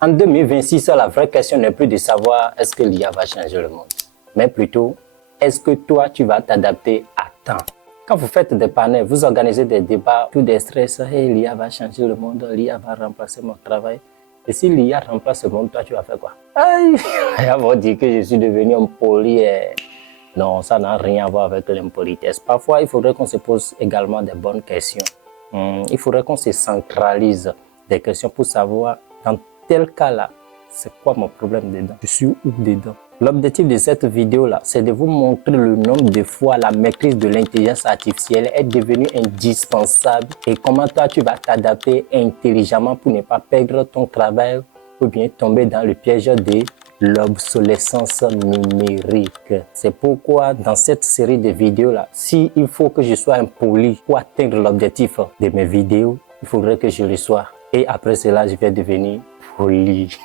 En 2026, la vraie question n'est plus de savoir est-ce que l'IA va changer le monde, mais plutôt est-ce que toi, tu vas t'adapter à temps. Quand vous faites des panels, vous organisez des débats, tout des stress, hey, l'IA va changer le monde, l'IA va remplacer mon travail. Et si l'IA remplace le monde, toi, tu vas faire quoi? Aïe, ils vont dire que je suis devenu un poli. Non, ça n'a rien à voir avec l'impolitesse. Parfois, il faudrait qu'on se pose également des bonnes questions. Il faudrait qu'on se centralise des questions pour savoir, dans tel cas-là, c'est quoi mon problème dedans? Je suis où dedans? L'objectif de cette vidéo-là, c'est de vous montrer le nombre de fois la maîtrise de l'intelligence artificielle est devenue indispensable et comment toi tu vas t'adapter intelligemment pour ne pas perdre ton travail ou bien tomber dans le piège de l'obsolescence numérique. C'est pourquoi dans cette série de vidéos-là, s'il faut que je sois impoli pour atteindre l'objectif de mes vidéos, il faudrait que je le sois. Et après cela, je vais devenir poli.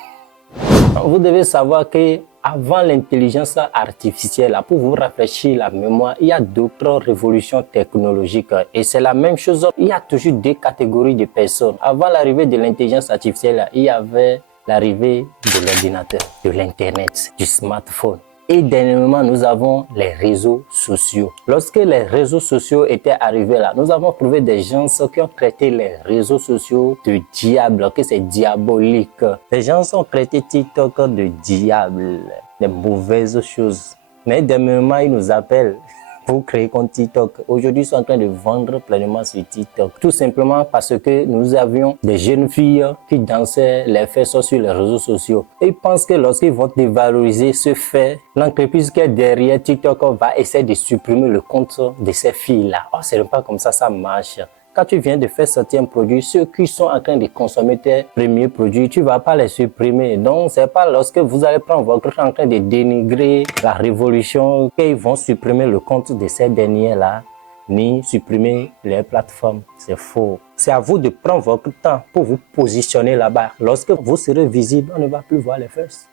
Vous devez savoir que avant l'intelligence artificielle, pour vous rafraîchir la mémoire, il y a d'autres révolutions technologiques. Et c'est la même chose, il y a toujours deux catégories de personnes. Avant l'arrivée de l'intelligence artificielle, il y avait l'arrivée de l'ordinateur, de l'Internet, du smartphone. Et dernièrement, nous avons les réseaux sociaux. Lorsque les réseaux sociaux étaient arrivés là, nous avons trouvé des gens qui ont traité les réseaux sociaux de diable, que c'est diabolique. Les gens ont traité TikTok de diable, des mauvaises choses. Mais dernièrement, ils nous appellent pour créer compte TikTok. Aujourd'hui, ils sont en train de vendre pleinement sur TikTok. Tout simplement parce que nous avions des jeunes filles qui dansaient les fesses sur les réseaux sociaux. Et ils pensent que lorsqu'ils vont dévaloriser ce fait, l'entreprise qui est derrière TikTok va essayer de supprimer le compte de ces filles-là. Oh, c'est pas comme ça marche. Quand tu viens de faire sortir un produit, ceux qui sont en train de consommer tes premiers produits, tu ne vas pas les supprimer. Donc, c'est pas lorsque vous allez prendre votre temps en train de dénigrer la révolution qu'ils vont supprimer le compte de ces derniers-là, ni supprimer les plateformes. C'est faux. C'est à vous de prendre votre temps pour vous positionner là-bas. Lorsque vous serez visible, on ne va plus voir les fesses.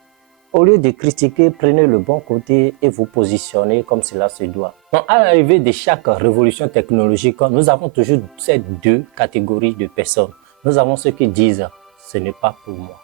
Au lieu de critiquer, prenez le bon côté et vous positionnez comme cela se doit. Donc, à l'arrivée de chaque révolution technologique, nous avons toujours ces deux catégories de personnes. Nous avons ceux qui disent « ce n'est pas pour moi »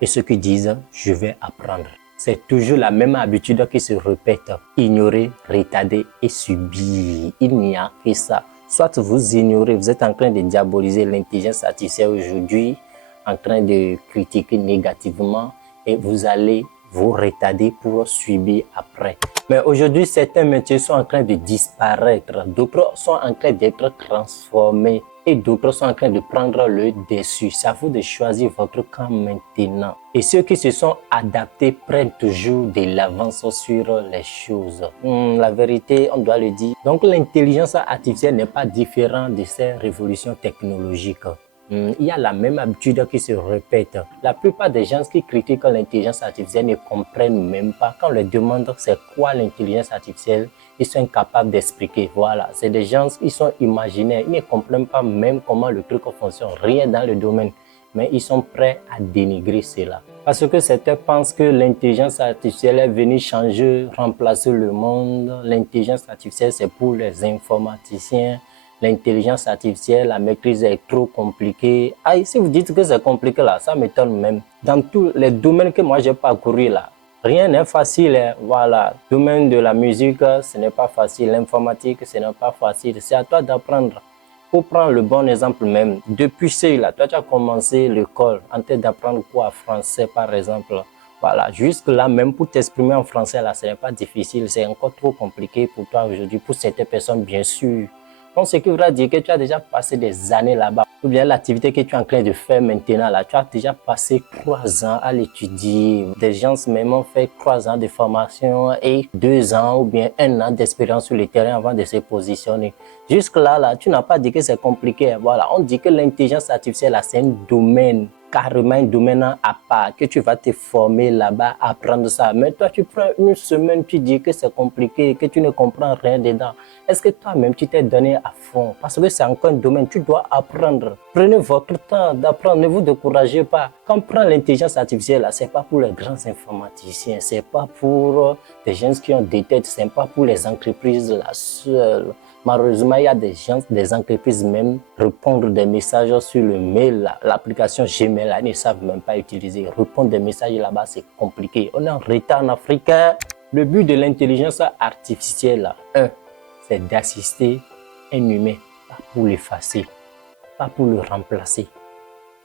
et ceux qui disent « je vais apprendre ». C'est toujours la même habitude qui se répète. Ignorer, retarder et subir. Il n'y a que ça. Soit vous ignorez, vous êtes en train de diaboliser l'intelligence artificielle aujourd'hui, en train de critiquer négativement, et vous allez vous retarder pour subir après. Mais aujourd'hui, certains métiers sont en train de disparaître, d'autres sont en train d'être transformés et d'autres sont en train de prendre le dessus. C'est à vous de choisir votre camp maintenant. Et ceux qui se sont adaptés prennent toujours de l'avance sur les choses. La vérité, on doit le dire. Donc l'intelligence artificielle n'est pas différente de ces révolutions technologiques. Il y a la même habitude qui se répète. La plupart des gens qui critiquent l'intelligence artificielle ne comprennent même pas. Quand on leur demande c'est quoi l'intelligence artificielle, ils sont incapables d'expliquer. Voilà, c'est des gens qui sont imaginaires. Ils ne comprennent pas même comment le truc fonctionne. Rien dans le domaine. Mais ils sont prêts à dénigrer cela. Parce que certains pensent que l'intelligence artificielle est venue changer, remplacer le monde. L'intelligence artificielle, c'est pour les informaticiens. L'intelligence artificielle, la maîtrise est trop compliquée. Ah, si vous dites que c'est compliqué là, ça m'étonne même. Dans tous les domaines que moi j'ai parcouru là, rien n'est facile. Hein. Voilà, domaine de la musique, ce n'est pas facile. L'informatique, ce n'est pas facile. C'est à toi d'apprendre. Pour prendre le bon exemple même, depuis là, toi tu as commencé l'école en train d'apprendre quoi, français par exemple. Voilà, jusque là même pour t'exprimer en français là, ce n'est pas difficile. C'est encore trop compliqué pour toi aujourd'hui, pour certaines personnes bien sûr. Donc, ce qui voudra dire que tu as déjà passé des années là-bas. Ou bien l'activité que tu es en train de faire maintenant, là, tu as déjà passé 3 ans à l'étudier. Des gens même ont fait 3 ans de formation et 2 ans ou bien 1 an d'expérience sur le terrain avant de se positionner. Jusque-là, là, tu n'as pas dit que c'est compliqué. Voilà, on dit que l'intelligence artificielle, c'est un domaine, carrément un domaine à part, que tu vas te former là-bas, apprendre ça. Mais toi, tu prends une semaine, tu dis que c'est compliqué, que tu ne comprends rien dedans. Est-ce que toi-même, tu t'es donné à fond? Parce que c'est encore un domaine, tu dois apprendre. Prenez votre temps d'apprendre, ne vous découragez pas. Quand on prend l'intelligence artificielle, ce n'est pas pour les grands informaticiens, ce n'est pas pour des gens qui ont des têtes, ce n'est pas pour les entreprises là seules. Malheureusement, il y a des gens, des entreprises même, répondre des messages sur le mail, l'application Gmail, là, ils ne savent même pas utiliser. Répondre des messages là-bas, c'est compliqué. On est en retard en Afrique. Le but de l'intelligence artificielle, c'est d'assister un humain, pas pour l'effacer, pas pour le remplacer.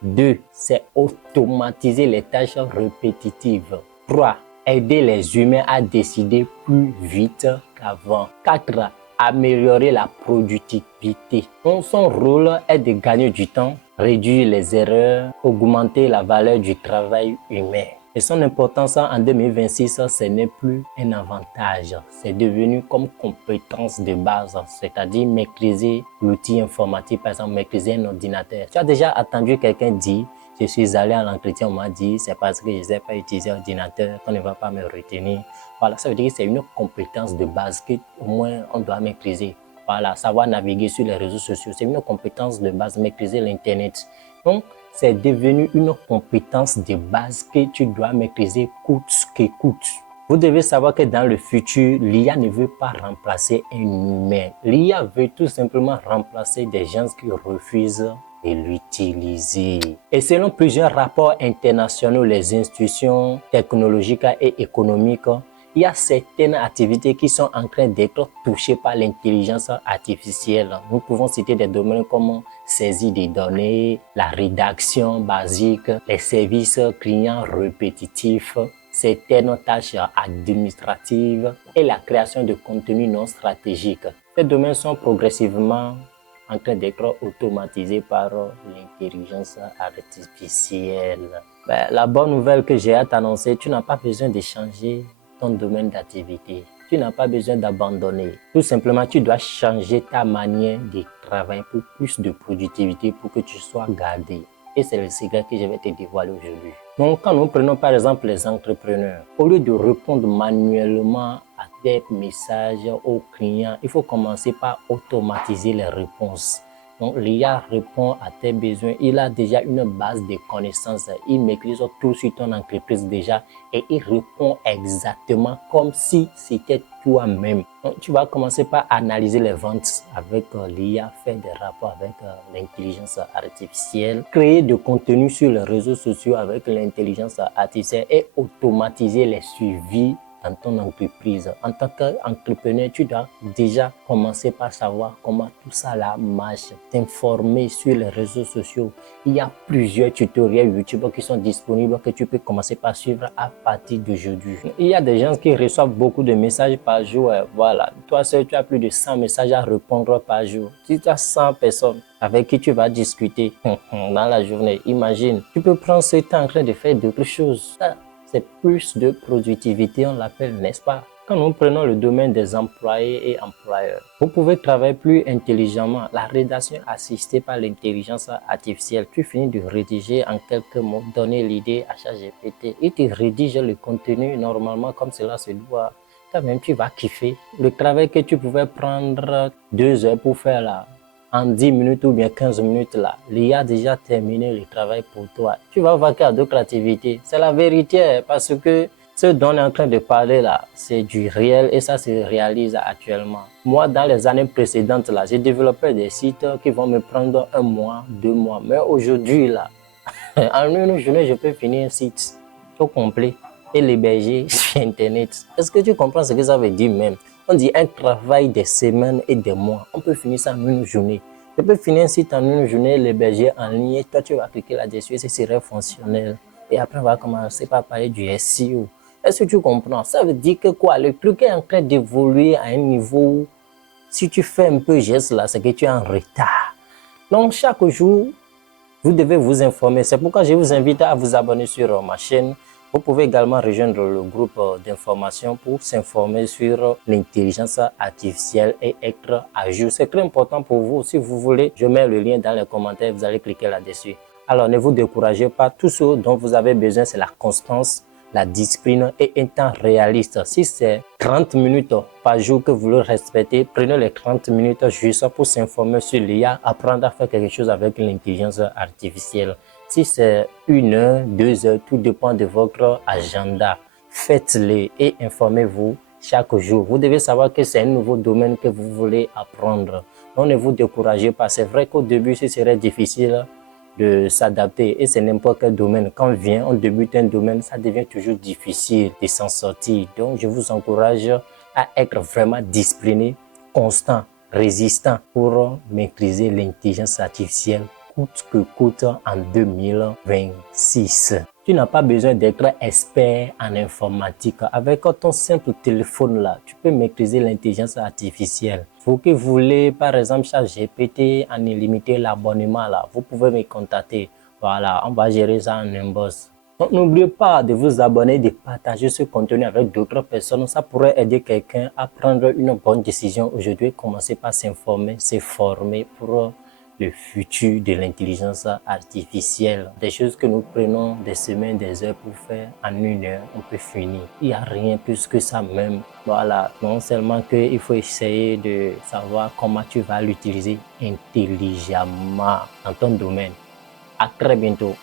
2, c'est automatiser les tâches répétitives. 3, aider les humains à décider plus vite qu'avant. 4, améliorer la productivité. Donc, son rôle est de gagner du temps, réduire les erreurs, augmenter la valeur du travail humain. Et son importance en 2026, ce n'est plus un avantage, c'est devenu comme compétence de base, c'est-à-dire maîtriser l'outil informatique, par exemple maîtriser un ordinateur. Tu as déjà entendu quelqu'un dire, je suis allé à l'entretien, on m'a dit, c'est parce que je ne sais pas utiliser l'ordinateur qu'on ne va pas me retenir. Voilà, ça veut dire que c'est une compétence de base qu'au moins on doit maîtriser. Voilà, savoir naviguer sur les réseaux sociaux, c'est une compétence de base, maîtriser l'Internet. Donc, c'est devenu une compétence de base que tu dois maîtriser coûte ce que coûte. Vous devez savoir que dans le futur, l'IA ne veut pas remplacer un humain. L'IA veut tout simplement remplacer des gens qui refusent de l'utiliser. Et selon plusieurs rapports internationaux, les institutions technologiques et économiques, il y a certaines activités qui sont en train d'être touchées par l'intelligence artificielle. Nous pouvons citer des domaines comme saisie des données, la rédaction basique, les services clients répétitifs, certaines tâches administratives et la création de contenus non stratégiques. Ces domaines sont progressivement en train d'être automatisés par l'intelligence artificielle. La bonne nouvelle que j'ai à t'annoncer, tu n'as pas besoin de changer ton domaine d'activité. Tu n'as pas besoin d'abandonner. Tout simplement, tu dois changer ta manière de travailler pour plus de productivité, pour que tu sois gardé. Et c'est le secret que je vais te dévoiler aujourd'hui. Donc, quand nous prenons par exemple les entrepreneurs, au lieu de répondre manuellement à des messages aux clients, il faut commencer par automatiser les réponses. Donc, l'IA répond à tes besoins. Il a déjà une base de connaissances. Il maîtrise tout sur ton entreprise déjà et il répond exactement comme si c'était toi-même. Donc, tu vas commencer par analyser les ventes avec l'IA, faire des rapports avec l'intelligence artificielle, créer du contenu sur les réseaux sociaux avec l'intelligence artificielle et automatiser les suivis dans ton entreprise. En tant qu'entrepreneur, tu dois déjà commencer par savoir comment tout ça là marche, t'informer sur les réseaux sociaux. Il y a plusieurs tutoriels YouTube qui sont disponibles que tu peux commencer par suivre à partir d'aujourd'hui. Il y a des gens qui reçoivent beaucoup de messages par jour. Voilà, toi seul, tu as plus de 100 messages à répondre par jour. Si tu as 100 personnes avec qui tu vas discuter dans la journée, imagine, tu peux prendre ce temps en train de faire d'autres choses. C'est plus de productivité, on l'appelle, n'est-ce pas? Quand nous prenons le domaine des employés et employeurs, vous pouvez travailler plus intelligemment. La rédaction assistée par l'intelligence artificielle, tu finis de rédiger en quelques mots, donner l'idée à ChatGPT. Il te rédige le contenu normalement comme cela se doit. Toi-même, tu vas kiffer. Le travail que tu pouvais prendre 2 heures pour faire là, en 10 minutes ou bien 15 minutes là, l'IA a déjà terminé le travail pour toi. Tu vas vaquer à d'autres activités. C'est la vérité parce que ce dont on est en train de parler là, c'est du réel et ça se réalise actuellement. Moi, dans les années précédentes là, j'ai développé des sites qui vont me prendre 1 mois, 2 mois. Mais aujourd'hui là, en une journée, je peux finir un site tout complet et l'héberger sur Internet. Est-ce que tu comprends ce que ça veut dire même? On dit un travail des semaines et des mois. On peut finir ça en une journée. Je peux finir un site en une journée, l'héberger en ligne. Et toi, tu vas cliquer là-dessus et ce serait fonctionnel. Et après, on va commencer par parler du SEO. Est-ce que tu comprends? Ça veut dire que quoi? Le truc est en train d'évoluer à un niveau où si tu fais un peu geste là, c'est que tu es en retard. Donc, chaque jour, vous devez vous informer. C'est pourquoi je vous invite à vous abonner sur ma chaîne. Vous pouvez également rejoindre le groupe d'information pour s'informer sur l'intelligence artificielle et être à jour. C'est très important pour vous. Si vous voulez, je mets le lien dans les commentaires. Vous allez cliquer là-dessus. Alors, ne vous découragez pas. Tout ce dont vous avez besoin, c'est la constance, la discipline et un temps réaliste. Si c'est 30 minutes par jour que vous le respectez, prenez les 30 minutes juste pour s'informer sur l'IA, apprendre à faire quelque chose avec l'intelligence artificielle. Si c'est 1 heure, 2 heures, tout dépend de votre agenda. Faites-le et informez-vous chaque jour. Vous devez savoir que c'est un nouveau domaine que vous voulez apprendre. Donc ne vous découragez pas. C'est vrai qu'au début, ce serait difficile de s'adapter et c'est n'importe quel domaine. Quand on débute un domaine, ça devient toujours difficile de s'en sortir. Donc je vous encourage à être vraiment discipliné, constant, résistant pour maîtriser l'intelligence artificielle coûte que coûte en 2026. Tu n'as pas besoin d'être expert en informatique. Avec ton simple téléphone là, tu peux maîtriser l'intelligence artificielle. Vous qui voulez par exemple ChatGPT en illimité l'abonnement là, vous pouvez me contacter. Voilà, on va gérer ça en inbox. Donc n'oubliez pas de vous abonner, de partager ce contenu avec d'autres personnes. Ça pourrait aider quelqu'un à prendre une bonne décision aujourd'hui. Commencez par s'informer, se former pour le futur de l'intelligence artificielle. Des choses que nous prenons des semaines, des heures pour faire, en 1 heure, on peut finir. Il n'y a rien plus que ça même. Voilà, non seulement qu'il faut essayer de savoir comment tu vas l'utiliser intelligemment dans ton domaine. À très bientôt.